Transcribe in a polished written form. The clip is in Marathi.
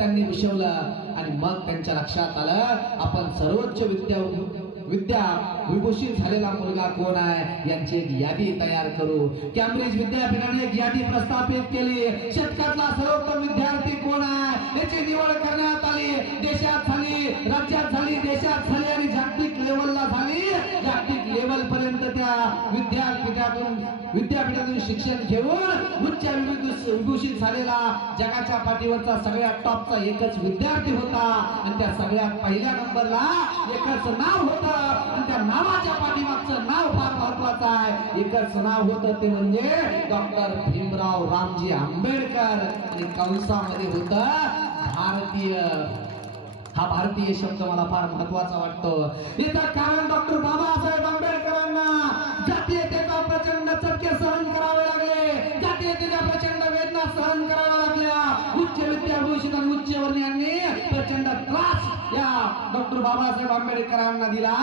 त्यांनी विषवलं आणि मग त्यांच्या लक्षात आलं आपण सर्वोच्च विद्या विभूषित झालेला मुलगा कोण आहे यांची एक यादी तयार करू। कॅम्ब्रिज विद्यापीठाने एक यादी प्रस्थापित केली। शतकातला सर्वोत्तम विद्यार्थी कोण आहे याची निवड करण्यात आली। देशात झाली, राज्यात झाली, देशात झाली आणि जागतिक लेवलला झाली। जागतिक लेवल पर्यंत त्या विद्यापीठातून शिक्षण घेऊन उच्च विभूषित झालेला जगाच्या पाठीवरचा सगळ्यात टॉपचा एकच विद्यार्थी होता आणि त्या सगळ्यात पहिल्या नंबरला एकच नाव होतं आणि त्या नावाच्या पाठीमागचं नाव फार महत्वाचं आहे। एकच नाव होतं ते म्हणजे डॉक्टर भीमराव रामजी आंबेडकर आणि कंसामध्ये होतं भारतीय। हा भारतीय शब्द मला फार महत्वाचा वाटतो। याचं कारण डॉक्टर बाबासाहेब आंबेडकरांना जातीयतेचा प्रचंड चटके सहन करावे लागले, जातीयतेच्या प्रचंड वेदना सहन कराव्या लागल्या। उच्च विद्याभूषित आणि उच्च वर्णीयांनी प्रचंड त्रास या डॉक्टर बाबासाहेब आंबेडकरांना दिला।